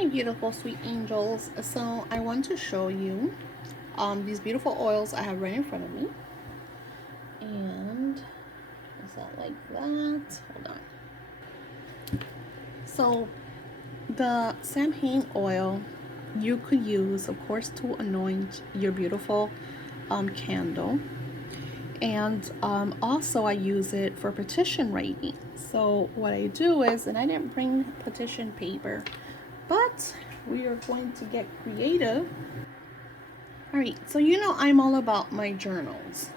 Hi beautiful sweet angels. So I want to show you these beautiful oils I have right in front of me. And is that like that? Hold on. So the Samhain oil you could use, of course, to anoint your beautiful candle. And also I use it for petition writing. So what I do is, and I didn't bring petition paper, but we are going to get creative. All right, so you know I'm all about my journals.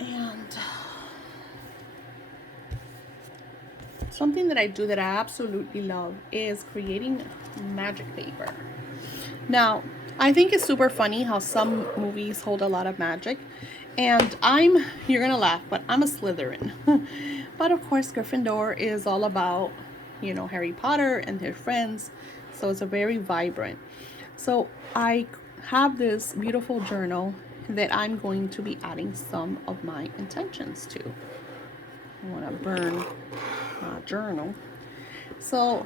And something that I do that I absolutely love is creating magic paper. Now, I think it's super funny how some movies hold a lot of magic. And you're gonna laugh, but I'm a Slytherin. But of course, Gryffindor is all about, Harry Potter and their friends. So it's a very vibrant. So I have this beautiful journal that I'm going to be adding some of my intentions to. I want to burn my journal. So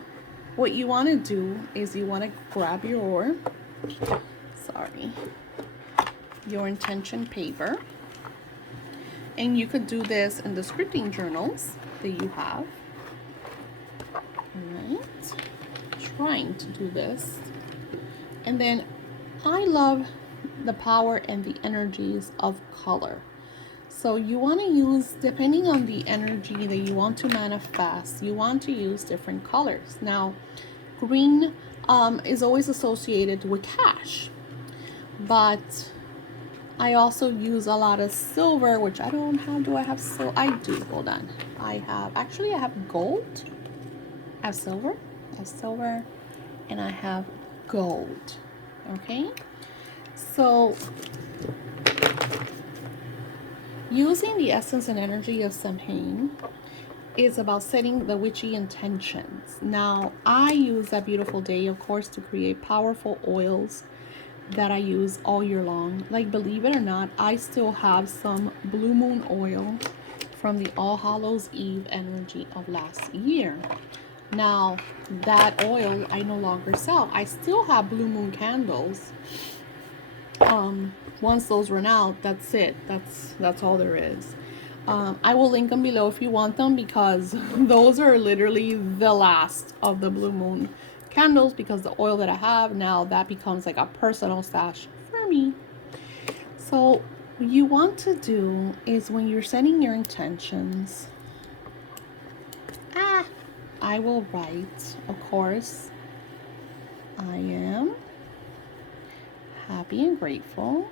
what you want to do is you want to grab your intention paper, and you could do this in the scripting journals that you have. All right, trying to do this. And then I love the power and the energies of color. So you want to use, depending on the energy that you want to manifest, you want to use different colors. Now, green is always associated with cash, but I also use a lot of silver, which I don't have. Do I have silver? I do. Hold on. I have gold. I have silver. And I have gold. Okay. So using the essence and energy of Samhain is about setting the witchy intentions. Now, I use that beautiful day, of course, to create powerful oils that I use all year long. Like, believe it or not, I still have some blue moon oil from the All Hallows Eve energy of last year. Now, that oil I no longer sell. I still have blue moon candles. Once those run out, that's it. That's all there is. I will link them below if you want them, because those are literally the last of the blue moon candles, because the oil that I have now, that becomes like a personal stash for me. So what you want to do is, when you're setting your intentions, I will write, of course, I am happy and grateful.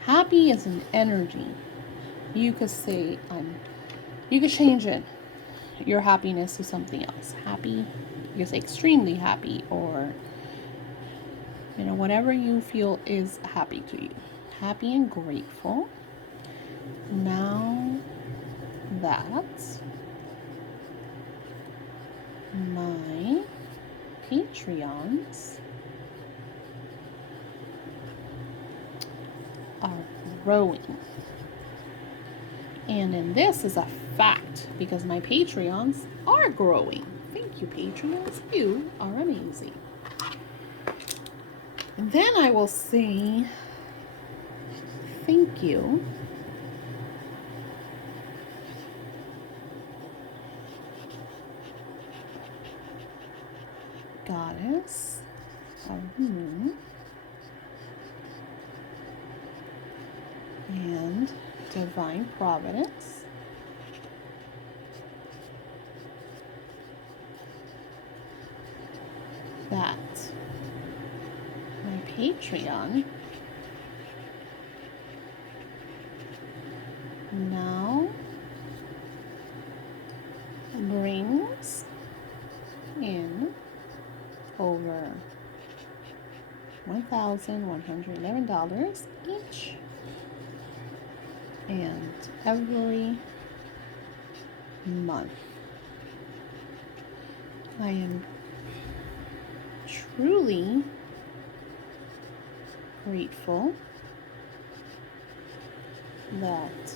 Happy is an energy. You could say you could change it, your happiness, to something else. Happy, you could say extremely happy, or whatever you feel is happy to you. Happy and grateful. Now that my Patreons are growing. And then this is a fact, because my Patreons are growing. Thank you, Patreons. You are amazing. And then I will say thank you Goddess of the Moon and Divine Providence that my Patreon now brings in over $1,111 each, and every month. I am truly grateful that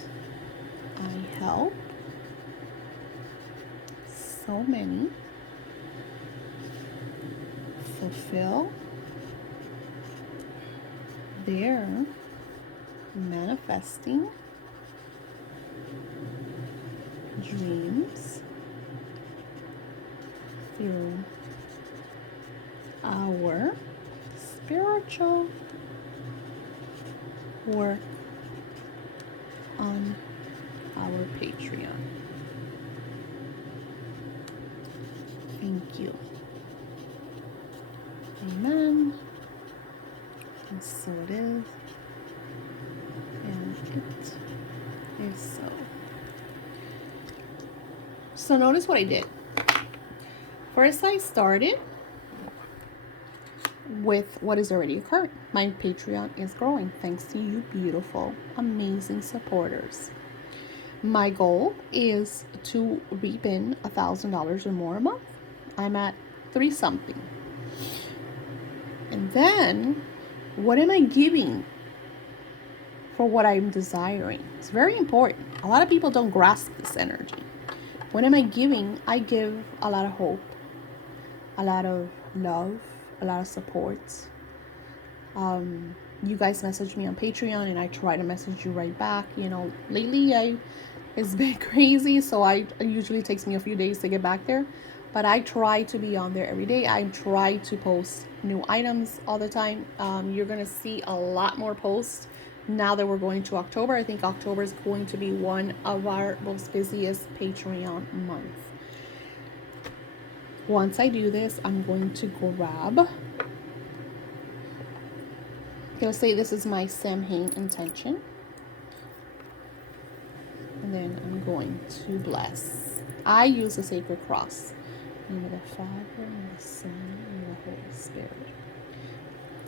I help so many fulfill their manifesting dreams through our spiritual work on our Patreon. Thank you. Amen. And so it is. And it is so. So notice what I did. First, I started with what is already occurred. My Patreon is growing thanks to you beautiful, amazing supporters. My goal is to reap in $1,000 or more a month. I'm at 3 something. And then, what am I giving for what I'm desiring? It's very important. A lot of people don't grasp this energy. What am I giving? I give a lot of hope, a lot of love, a lot of support. You guys message me on Patreon and I try to message you right back. You know, lately it's been crazy, so it usually takes me a few days to get back there. But I try to be on there every day. I try to post new items all the time. You're going to see a lot more posts now that we're going to October. I think October is going to be one of our most busiest Patreon months. Once I do this, I'm going to grab, I'll say this is my Samhain intention. And then I'm going to bless. I use the sacred cross. In the name of the Father, and the Son, and the Holy Spirit.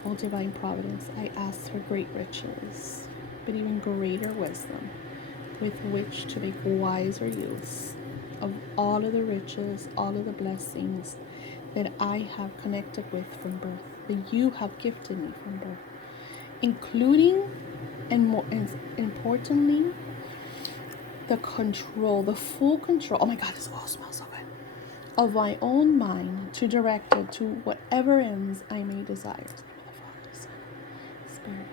O divine providence, I ask for great riches, but even greater wisdom, with which to make wiser use of all of the riches, all of the blessings that I have connected with from birth, that you have gifted me from birth, including and more importantly, the control, the full control. Oh my God, this all smells so good. Of my own mind to direct it to whatever ends I may desire. Spirit,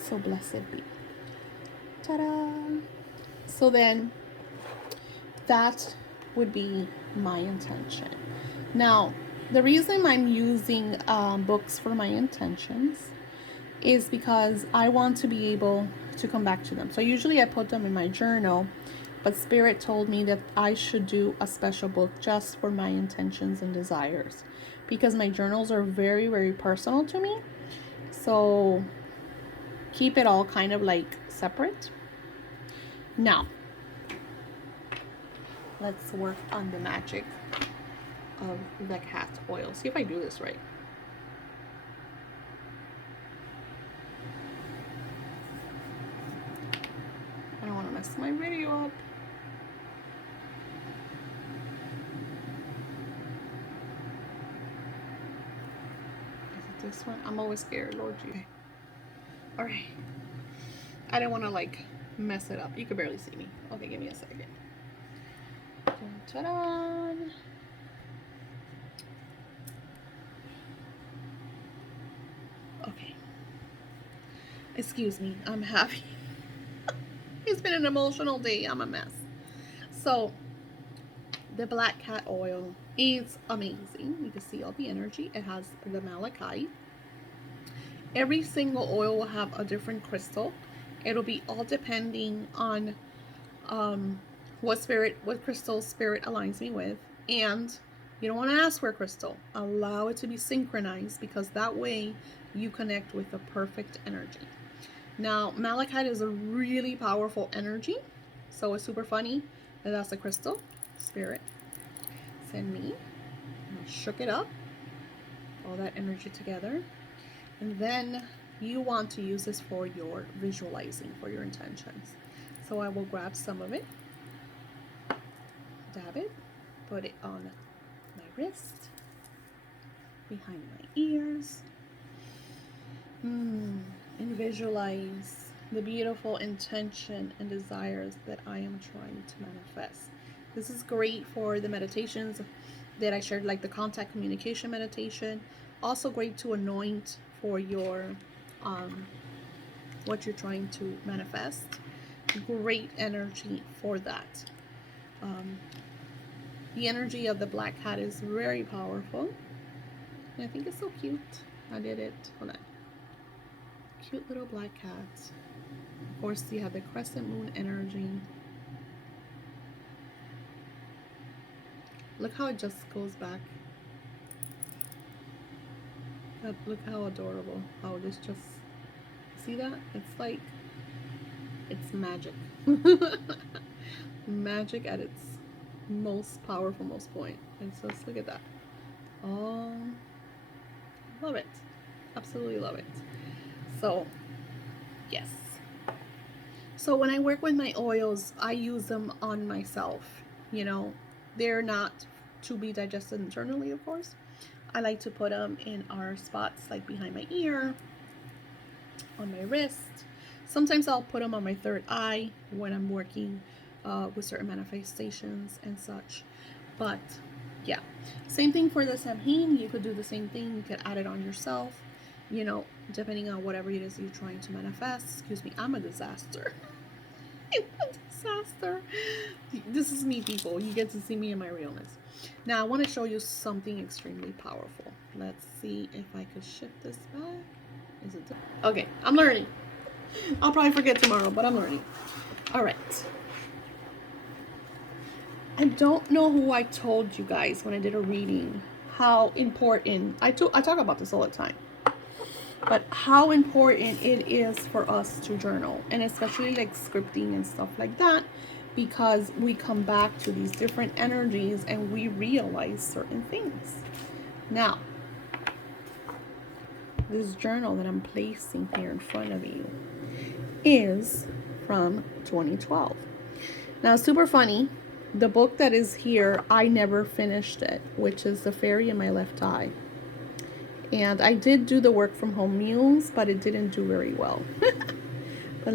so blessed be. Ta-da! So then, that would be my intention. Now, the reason I'm using books for my intentions is because I want to be able to come back to them. So usually I put them in my journal, but Spirit told me that I should do a special book just for my intentions and desires, because my journals are very, very personal to me. So keep it all kind of like separate. Now, let's work on the magic of the cat oil. See if I do this right. I don't want to mess my video up. Is it this one? I'm always scared, Lord Jesus. All right. I didn't want to like mess it up. You can barely see me. Okay, give me a second. Ta-da! Okay. Excuse me. I'm happy. It's been an emotional day. I'm a mess. So, the black cat oil is amazing. You can see all the energy. It has the malachite. Every single oil will have a different crystal. It'll be all depending on what crystal Spirit aligns me with. And you don't want to ask for a crystal. Allow it to be synchronized, because that way you connect with the perfect energy. Now, malachite is a really powerful energy. So it's super funny that that's a crystal. Spirit, send me. And I shook it up. All that energy together. And then you want to use this for your visualizing, for your intentions. So I will grab some of it, dab it, put it on my wrist, behind my ears, and visualize the beautiful intention and desires that I am trying to manifest. This is great for the meditations that I shared, like the contact communication meditation. Also great to anoint for your what you're trying to manifest. Great energy for that. Um, the energy of the black cat is very powerful. And I think it's so cute. I did it. Hold on. Cute little black cat. Of course, you have the crescent moon energy. Look how it just goes back. Look how adorable. How this just, see that? It's like, it's magic. Magic at its most powerful, most point. And so let's look at that. Oh, love it. Absolutely love it. So, yes. So when I work with my oils, I use them on myself. You know, they're not to be digested internally, of course. I like to put them in our spots, like behind my ear, on my wrist. Sometimes I'll put them on my third eye when I'm working with certain manifestations and such. But yeah, same thing for the Samhain. You could do the same thing. You could add it on yourself, you know, depending on whatever it is you're trying to manifest. Excuse me, I'm a disaster. I'm a disaster. This is me, people. You get to see me in my realness. Now I want to show you something extremely powerful. Let's see if I could shift this back. Is it okay? I'm learning. I'll probably forget tomorrow, but I'm learning. All right. I don't know who I told you guys when I did a reading how important, I talk about this all the time, but how important it is for us to journal, and especially like scripting and stuff like that, because we come back to these different energies and we realize certain things. Now, this journal that I'm placing here in front of you is from 2012. Now, super funny. The book that is here, I never finished it, which is The Fairy in My Left Eye. And I did do the work from home mules, but it didn't do very well. But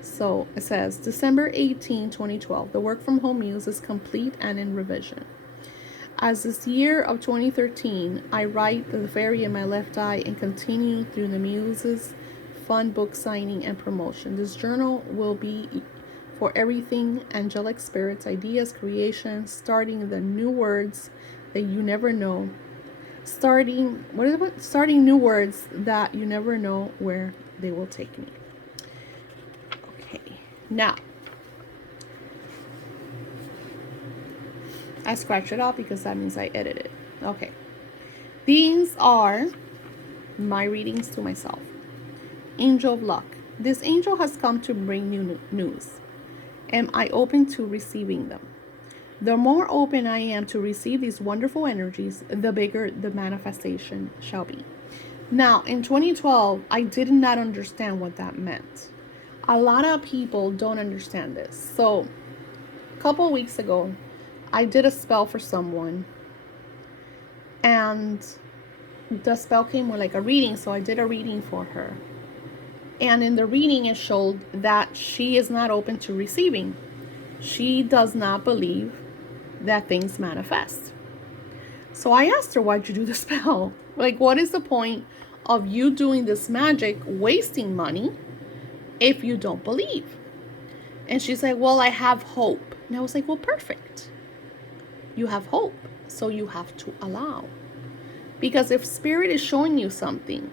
so it says, December 18, 2012. The work from home muse is complete and in revision. As this year of 2013, I write The Fairy in My Left Eye and continue through the muses, fun book signing and promotion. This journal will be for everything angelic spirits, ideas, creations, starting the new words that you never know. Starting new words that you never know where they will take me. Okay, now I scratch it off because that means I edit it. Okay, these are my readings to myself. Angel of Luck. This angel has come to bring new news. Am I open to receiving them? The more open I am to receive these wonderful energies, the bigger the manifestation shall be. Now, in 2012, I did not understand what that meant. A lot of people don't understand this. So, a couple of weeks ago, I did a spell for someone, and the spell came with like a reading, so I did a reading for her. And in the reading, it showed that she is not open to receiving. She does not believe that things manifest. So I asked her, why'd you do the spell? Like, what is the point of you doing this magic, wasting money, if you don't believe? And she's like, well, I have hope. And I was like, well, perfect. You have hope, so you have to allow. Because if spirit is showing you something,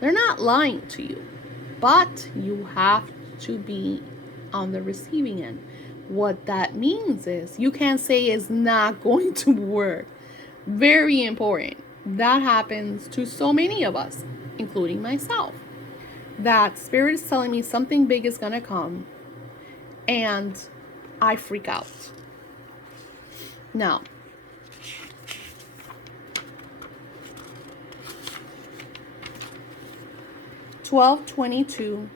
they're not lying to you. But you have to be on the receiving end. What that means is you can't say it's not going to work. Very important. That happens to so many of us, including myself. That spirit is telling me something big is going to come, and I freak out. Now, Twelve twenty-two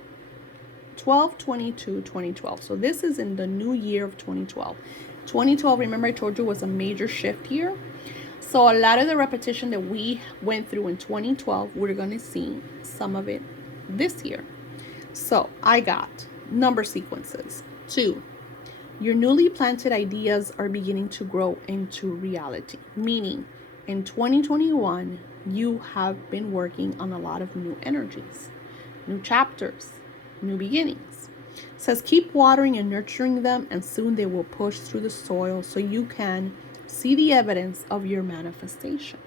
2012. So this is in the new year of 2012. 2012, remember I told you, was a major shift year. So a lot of the repetition that we went through in 2012, we're going to see some of it this year. So I got number sequences: 2, Your newly planted ideas are beginning to grow into reality, meaning in 2021, you have been working on a lot of new energies, new chapters, new beginnings. It says keep watering and nurturing them, and soon they will push through the soil so you can see the evidence of your manifestation.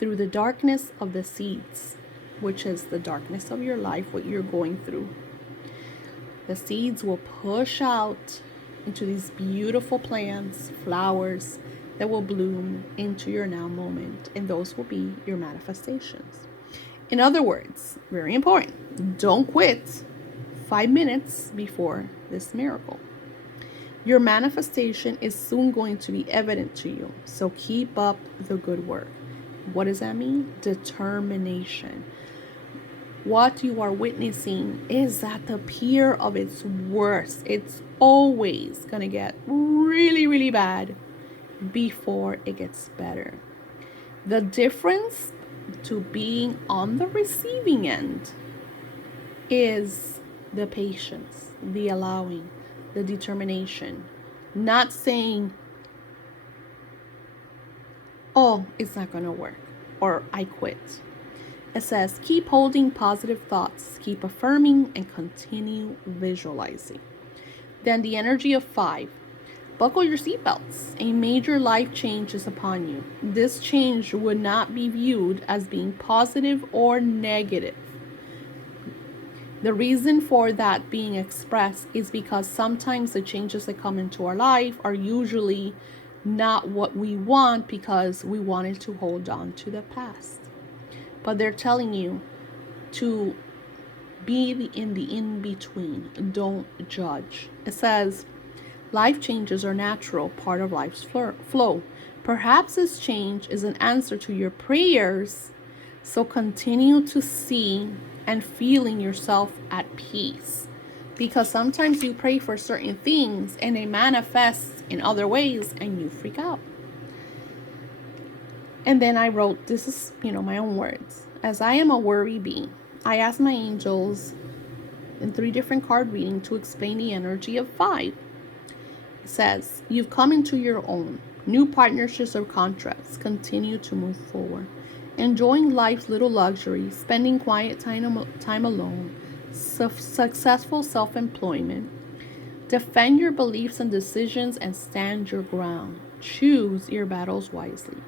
Through the darkness of the seeds, which is the darkness of your life, what you're going through, the seeds will push out into these beautiful plants, flowers that will bloom into your now moment, and those will be your manifestations. In other words, very important, don't quit 5 minutes before this miracle. Your manifestation is soon going to be evident to you, so keep up the good work. What does that mean? Determination. What you are witnessing is at the peak of its worst. It's always going to get really, really bad before it gets better. The difference to being on the receiving end is the patience, the allowing, the determination. Not saying, oh, it's not going to work, or I quit. It says, keep holding positive thoughts, keep affirming, and continue visualizing. Then the energy of 5. Buckle your seatbelts. A major life change is upon you. This change would not be viewed as being positive or negative. The reason for that being expressed is because sometimes the changes that come into our life are usually not what we want because we wanted to hold on to the past. But they're telling you to be in the in-between. Don't judge. It says, life changes are natural, part of life's flow. Perhaps this change is an answer to your prayers, so continue to see and feeling yourself at peace. Because sometimes you pray for certain things and they manifest in other ways and you freak out. And then I wrote, this is, my own words. As I am a worry bee, I asked my angels in 3 different card readings to explain the energy of 5. It says, you've come into your own. New partnerships or contracts continue to move forward. Enjoying life's little luxuries, spending quiet time alone, successful self-employment. Defend your beliefs and decisions and stand your ground. Choose your battles wisely.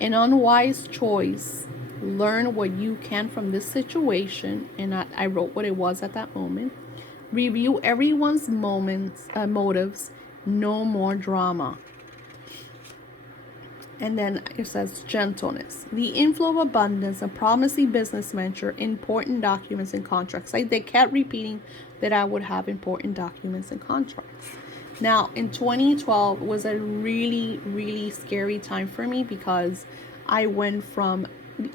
An unwise choice. Learn what you can from this situation. And I wrote what it was at that moment. Review everyone's motives. No more drama. And then it says gentleness. The inflow of abundance, a promising business venture, important documents and contracts. They kept repeating that I would have important documents and contracts. Now, in 2012 was a really, really scary time for me because I went from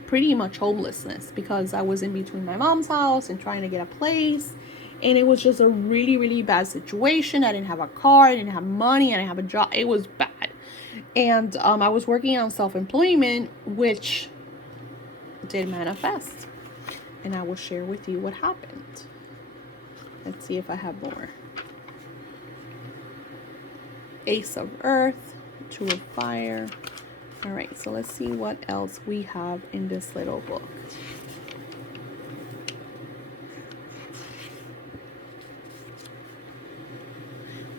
pretty much homelessness because I was in between my mom's house and trying to get a place. And it was just a really, really bad situation. I didn't have a car. I didn't have money. I didn't have a job. It was bad. And I was working on self-employment, which did manifest. And I will share with you what happened. Let's see if I have more. Ace of Earth, Two of Fire. All right, so let's see what else we have in this little book.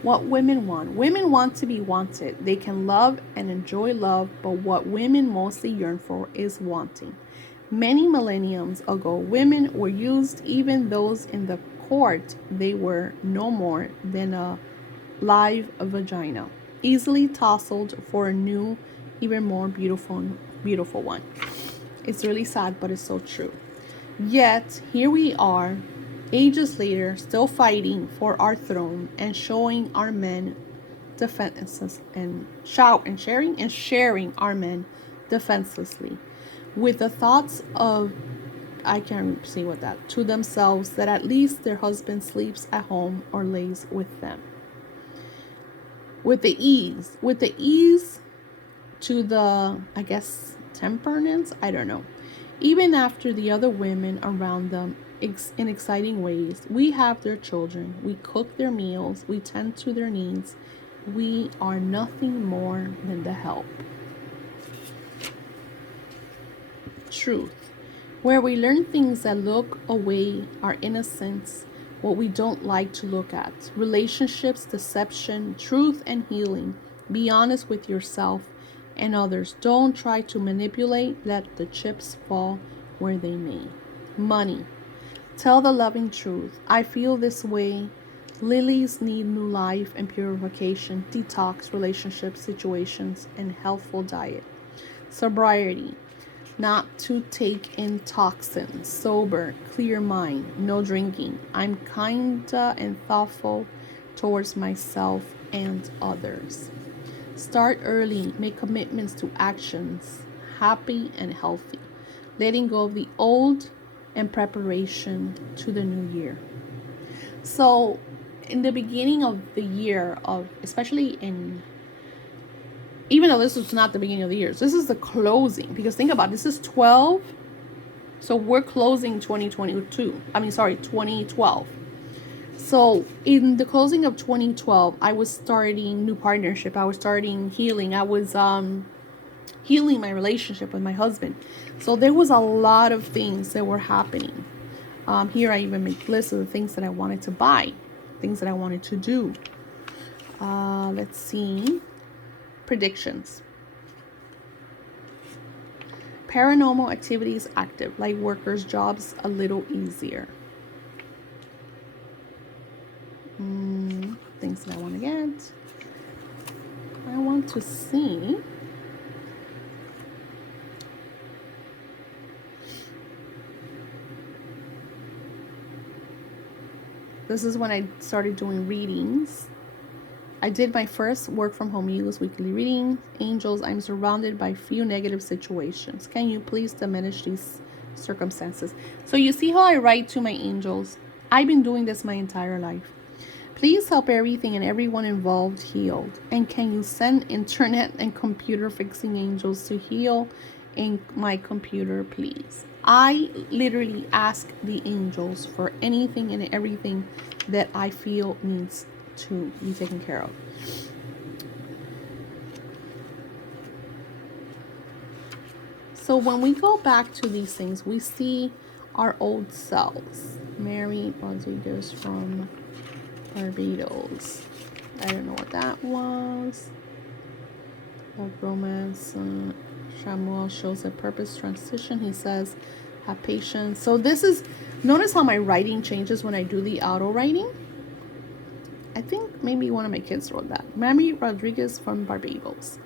What women want. Women want to be wanted. They can love and enjoy love, but what women mostly yearn for is wanting. Many millenniums ago, women were used, even those in the court. They were no more than a live vagina, easily tousled for a new, even more beautiful one. It's really sad, but it's so true. Yet here we are, ages later, still fighting for our throne and showing our men defenseless and sharing our men defenselessly, with the thoughts of, I can't see what that, to themselves that at least their husband sleeps at home or lays with them. With the ease to the, temperance, I don't know. Even after the other women around them in exciting ways. We have their children. We cook their meals. We tend to their needs. We are nothing more than the help. Truth, where we learn things that look away our innocence, what we don't like to look at. Relationships, deception, truth, and healing. Be honest with yourself and others. Don't try to manipulate. Let the chips fall where they may. Money. Tell the loving truth. I feel this way. Lilies need new life and purification, detox, relationships, situations, and healthful diet. Sobriety. Not to take in toxins. Sober, clear mind, no drinking. I'm kinda and thoughtful towards myself and others. Start early, make commitments to actions. Happy and healthy. Letting go of the old and preparation to the new year. So in the beginning of the year, especially in, even though this is not the beginning of the year, this is the closing, because think about it, this is 12, so we're closing 2012. So in the closing of 2012, I was starting new partnership, I was starting healing, I was healing my relationship with my husband. So there was a lot of things that were happening. Here I even make lists of the things that I wanted to buy, things that I wanted to do. Let's see. Predictions. Paranormal activities active, light workers' jobs a little easier. Things that I want to get. I want to see. This is when I started doing readings. I did my first work from home Eagles weekly reading. Angels, I'm surrounded by few negative situations. Can you please diminish these circumstances? So you see how I write to my angels? I've been doing this my entire life. Please help everything and everyone involved healed. And can you send internet and computer fixing angels to heal in my computer, please? I literally ask the angels for anything and everything that I feel needs to be taken care of. So when we go back to these things, we see our old selves. Mary Rodriguez from Barbados. I don't know what that was. Love romance. Samuel shows a purpose transition. He says, have patience. So this is, notice how my writing changes when I do the auto writing. I think maybe one of my kids wrote that. Mary Rodriguez from Barbados.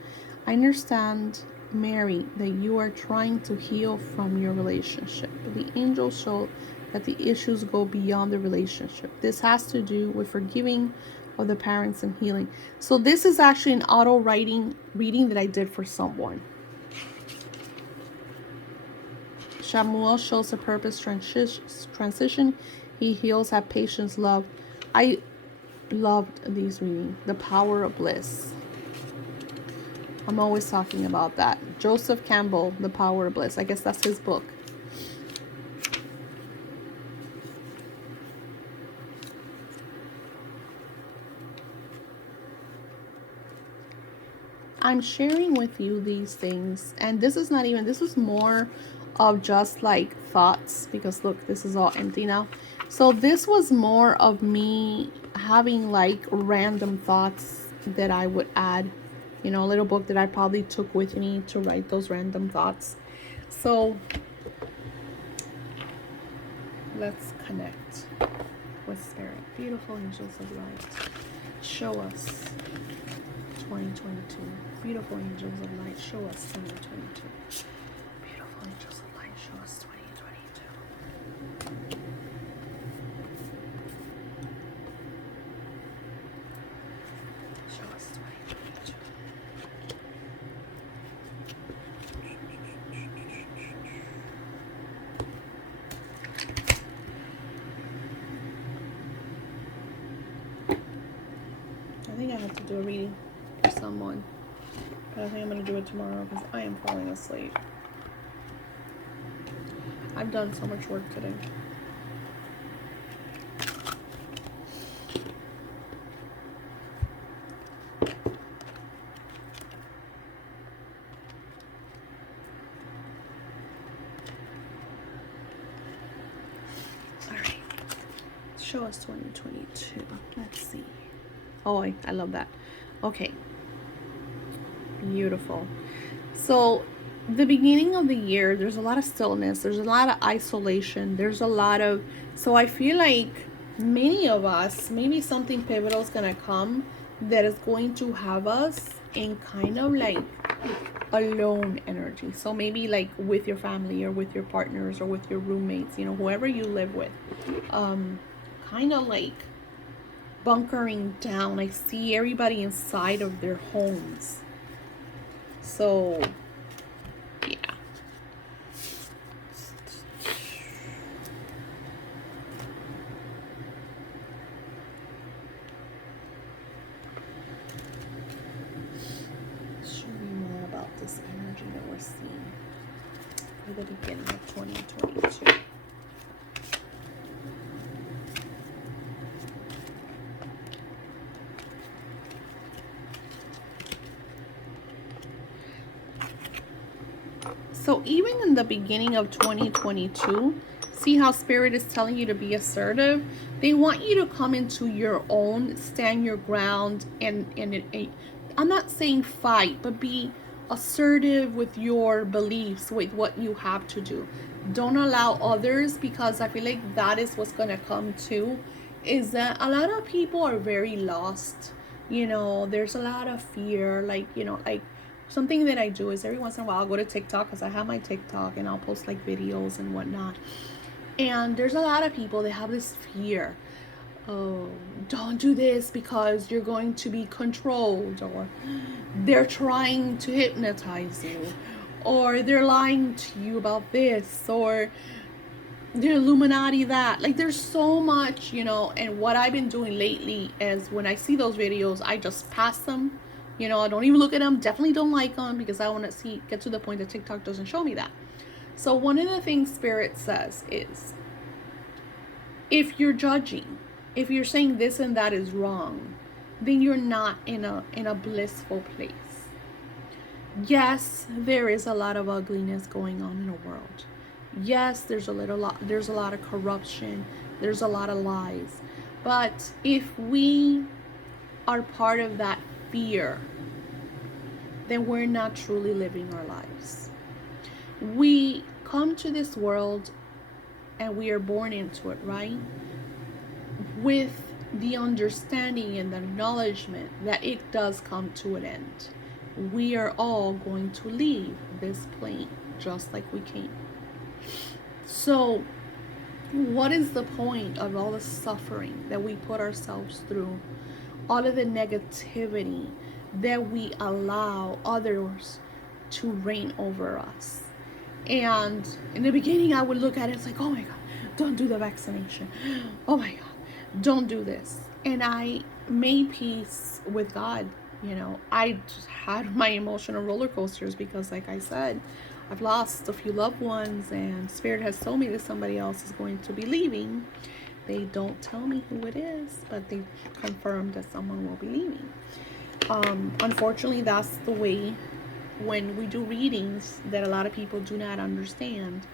I understand, Mary, that you are trying to heal from your relationship. But the angels show that the issues go beyond the relationship. This has to do with forgiving of the parents and healing. So this is actually an auto writing reading that I did for someone. Samuel shows a purpose transition. He heals, have patience, love. I loved these readings. The power of bliss. I'm always talking about that. Joseph Campbell, The Power of Bliss. I guess that's his book. I'm sharing with you these things, and this is not even, this is more of just like thoughts, because look, this is all empty now. So this was more of me having like random thoughts that I would add, you know, a little book that I probably took with me to write those random thoughts. So let's connect with spirit. Beautiful angels of light, show us 2022. Beautiful angels of light, show us 2022. Beautiful angels of light, show us 2022. Show us 2022. I think I have to do a reading for someone, but I think I'm going to do it tomorrow because I am falling asleep. I've done so much work today. Show us 2022. Let's see. Oh, I love that. Okay. Beautiful. So, the beginning of the year, there's a lot of stillness, there's a lot of isolation, there's a lot of. So, I feel like many of us, maybe something pivotal is going to come that is going to have us in kind of like alone energy. So, maybe like with your family or with your partners or with your roommates, you know, whoever you live with. Kind of like bunkering down. I see everybody inside of their homes. So, yeah. Show me more about this energy that we're seeing for the beginning of 2022. So even in the beginning of 2022, see how Spirit is telling you to be assertive? They want you to come into your own, stand your ground, and I'm not saying fight, but be assertive with your beliefs, with what you have to do. Don't allow others, because I feel like that is what's going to come too, is that a lot of people are very lost. You know, there's a lot of fear, like, you know, like, something that I do is every once in a while I'll go to TikTok, because I have my TikTok, and I'll post like videos and whatnot. And there's a lot of people that have this fear. Oh, don't do this because you're going to be controlled, or they're trying to hypnotize you, or they're lying to you about this, or the Illuminati that. Like, there's so much, you know. And what I've been doing lately is when I see those videos, I just pass them. You know, I don't even look at them. Definitely don't like them, because I want to get to the point that TikTok doesn't show me that. So one of the things Spirit says is, if you're judging, if you're saying this and that is wrong, then you're not in a blissful place. Yes, there is a lot of ugliness going on in the world. Yes, there's a lot of corruption. There's a lot of lies. But if we are part of that fear, then we're not truly living our lives. We come to this world and we are born into it, right? With the understanding and the acknowledgement that it does come to an end. We are all going to leave this plane just like we came. So, what is the point of all the suffering that we put ourselves through? All of the negativity that we allow others to reign over us. And in the beginning, I would look at it, it's like, oh my God, don't do the vaccination. Oh my God, don't do this. And I made peace with God. You know, I just had my emotional roller coasters, because like I said, I've lost a few loved ones, and Spirit has told me that somebody else is going to be leaving. They don't tell me who it is, but they confirmed that someone will be leaving. Unfortunately, that's the way when we do readings that a lot of people do not understand,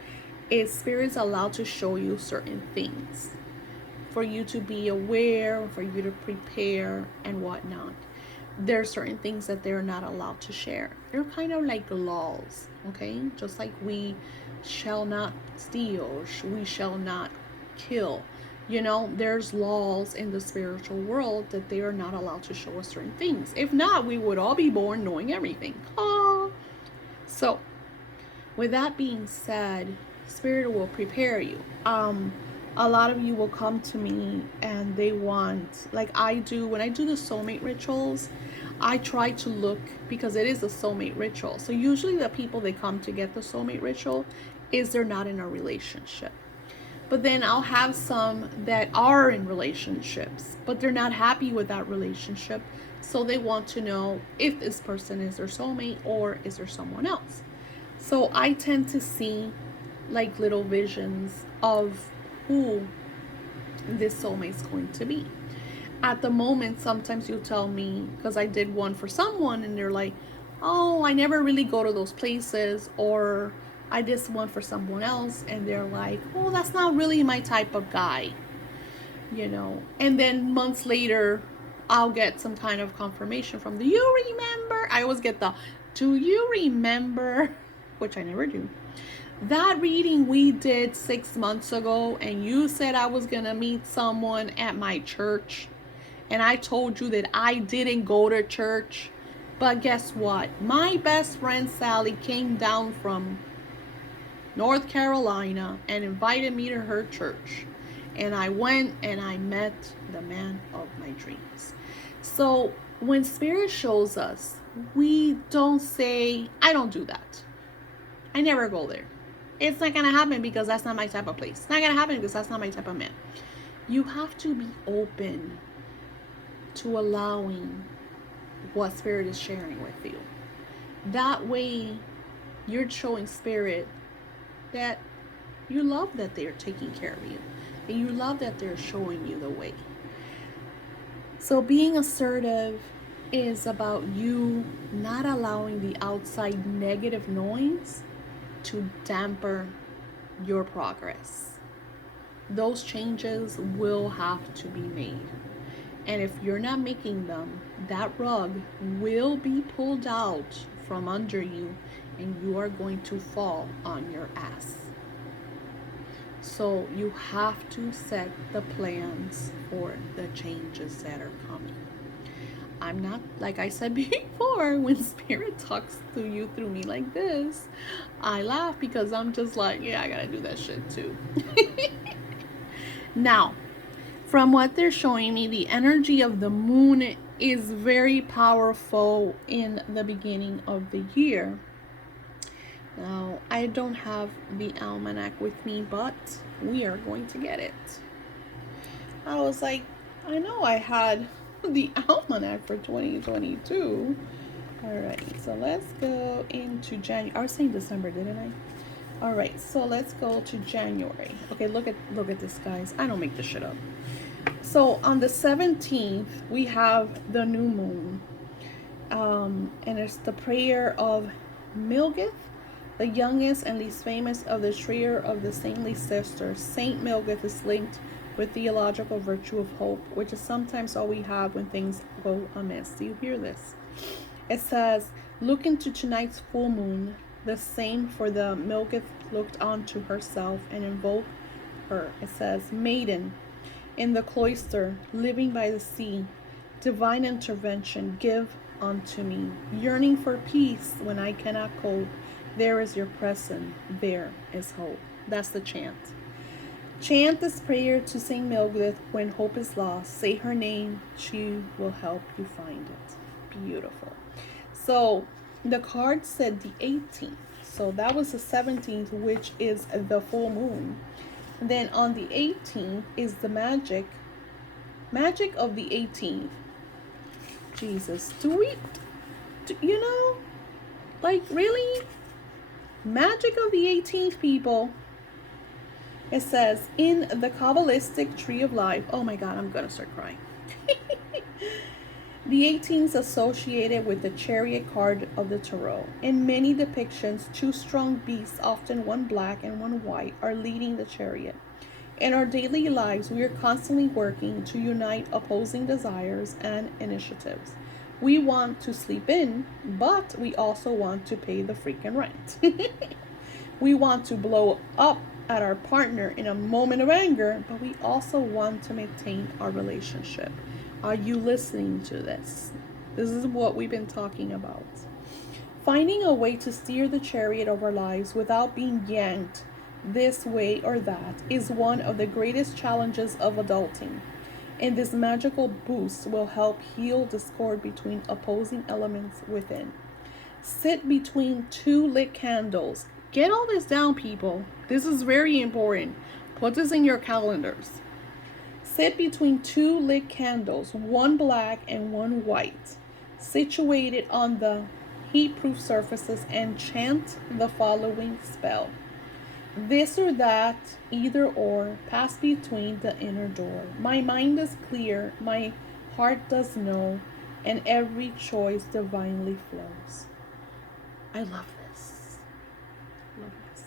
is Spirit is allowed to show you certain things for you to be aware, for you to prepare and whatnot. There are certain things that they're not allowed to share. They're kind of like laws, okay? Just like we shall not steal, we shall not kill. You know, there's laws in the spiritual world that they are not allowed to show us certain things. If not, we would all be born knowing everything. So, with that being said, Spirit will prepare you. A lot of you will come to me and they want, like I do, when I do the soulmate rituals, I try to look, because it is a soulmate ritual. So usually the people they come to get the soulmate ritual is they're not in a relationship. But then I'll have some that are in relationships, but they're not happy with that relationship. So they want to know if this person is their soulmate or is there someone else. So I tend to see like little visions of who this soulmate is going to be. At the moment, sometimes you'll tell me, because I did one for someone and they're like, oh, I never really go to those places, or I did one for someone else and they're like, oh, that's not really my type of guy. And then months later, I'll get some kind of confirmation from, do you remember? I always get the, do you remember? Which I never do. That reading we did 6 months ago, and you said I was going to meet someone at my church. And I told you that I didn't go to church. But guess what? My best friend Sally came down from North Carolina and invited me to her church. And I went and I met the man of my dreams. So when Spirit shows us, we don't say, I don't do that. I never go there. It's not going to happen because that's not my type of place. It's not going to happen because that's not my type of man. You have to be open to allowing what Spirit is sharing with you. That way, you're showing Spirit that you love that they're taking care of you, and you love that they're showing you the way. So being assertive is about you not allowing the outside negative noise to dampen your progress. Those changes will have to be made. And if you're not making them, that rug will be pulled out from under you and you are going to fall on your ass. So you have to set the plans for the changes that are coming. I'm not, like I said before, when Spirit talks to you through me like this, I laugh because I'm just like, yeah, I gotta do that shit too. Now, from what they're showing me, the energy of the moon is very powerful in the beginning of the year. Now, I don't have the almanac with me, but we are going to get it. I was like, I know I had the almanac for 2022. All right, so let's go into January. I was saying December, didn't I? All right, so let's go to January. Okay, look at this, guys. I don't make this shit up. So on the 17th, we have the new moon. And it's the prayer of Milgith, the youngest and least famous of the trio of the saintly sisters. Saint Milgith is linked with theological virtue of hope, which is sometimes all we have when things go amiss. Do you hear this? It says, look into tonight's full moon, the same for the Milgith looked onto herself and invoked her. It says, maiden, in the cloister, living by the sea, divine intervention, give unto me. Yearning for peace when I cannot cope, there is your presence, there is hope. That's the chant. Chant this prayer to Saint Milgith when hope is lost. Say her name, she will help you find it. Beautiful. So the card said the 18th. So that was the 17th, which is the full moon. And then on the 18th is the magic of the 18th. Jesus, like really? Magic of the 18th, people. It says, in the Kabbalistic tree of life, oh my God, I'm gonna start crying. The 18th is associated with the chariot card of the tarot. In many depictions, two strong beasts, often one black and one white, are leading the chariot. In our daily lives, we are constantly working to unite opposing desires and initiatives. We want to sleep in, but we also want to pay the freaking rent. We want to blow up at our partner in a moment of anger, but we also want to maintain our relationship. Are you listening to this? This is what we've been talking about. Finding a way to steer the chariot of our lives without being yanked this way or that is one of the greatest challenges of adulting. And this magical boost will help heal discord between opposing elements within. Sit between two lit candles. Get all this down, people. This is very important. Put this in your calendars. Sit between two lit candles, one black and one white, situated on the heat-proof surfaces, and chant the following spell. This or that, either or, pass between the inner door. My mind is clear, my heart does know, and every choice divinely flows. I love this. Love this.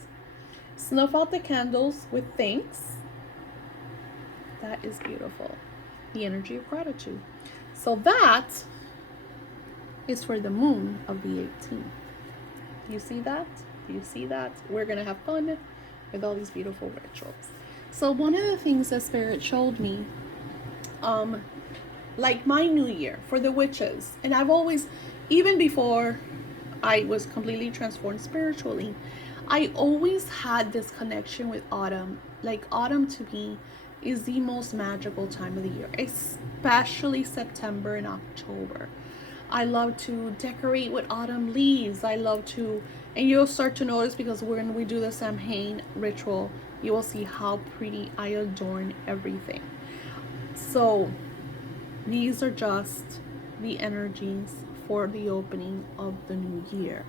Snuff out the candles with thanks. That is beautiful. The energy of gratitude. So that is for the moon of the 18th. Do you see that? Do you see that? We're going to have fun with all these beautiful rituals. So one of the things that Spirit showed me, like my new year for the witches, and I've always, even before I was completely transformed spiritually, I always had this connection with autumn. Like autumn to me is the most magical time of the year, especially September and October. I love to decorate with autumn leaves. I love to, and you'll start to notice because when we do the Samhain ritual, you will see how pretty I adorn everything. So these are just the energies for the opening of the new year.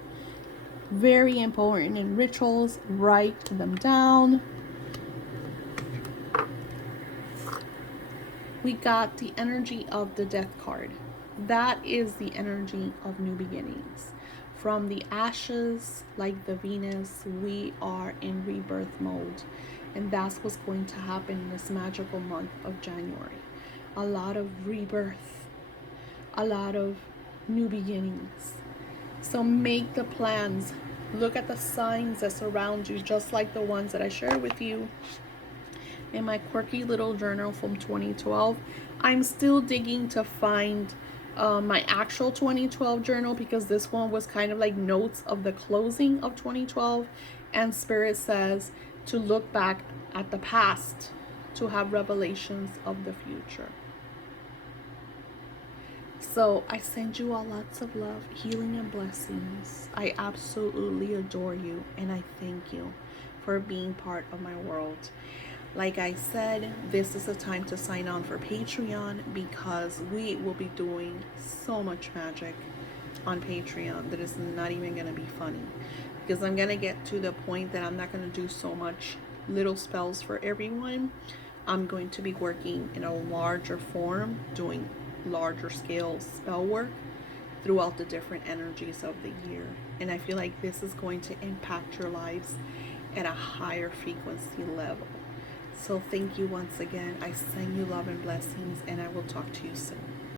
Very important in rituals. Write them down. We got the energy of the death card. That is the energy of new beginnings. From the ashes, like the Venus, we are in rebirth mode. And that's what's going to happen in this magical month of January. A lot of rebirth, a lot of new beginnings. So make the plans. Look at the signs that surround you, just like the ones that I shared with you in my quirky little journal from 2012. I'm still digging to find my actual 2012 journal, because this one was kind of like notes of the closing of 2012, and Spirit says to look back at the past to have revelations of the future. So I send you all lots of love, healing, and blessings. I absolutely adore you, and I thank you for being part of my world. Like I said, this is a time to sign on for Patreon, because we will be doing so much magic on Patreon that is not even going to be funny. Because I'm going to get to the point that I'm not going to do so much little spells for everyone. I'm going to be working in a larger form, doing larger scale spell work throughout the different energies of the year. And I feel like this is going to impact your lives at a higher frequency level. So thank you once again. I send you love and blessings, and I will talk to you soon.